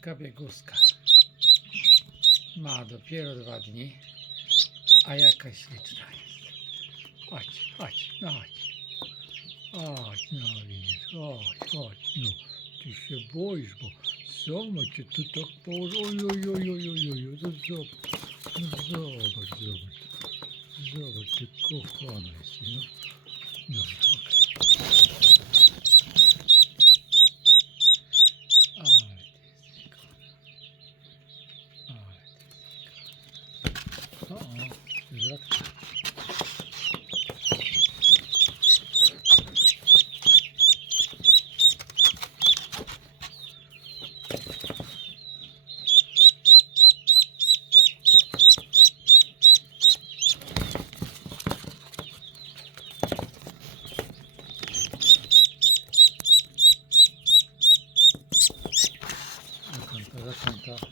Agnieszka Bieguska ma dopiero 2 dni, a jakaś śliczna jest. Chodź, chodź, no chodź. Chodź, no widzisz, chodź, chodź, no. Ty się boisz, bo sama cię tu tak położy. Oj, oj, oj, oj, oj, oj, no zobacz, no zobacz, zobacz. Zobacz, ty kochana jesteś, no. Dobra, okej. Ale ty jesteś kochana. Ale ty jesteś kochana. O, wzrok. Zakąta.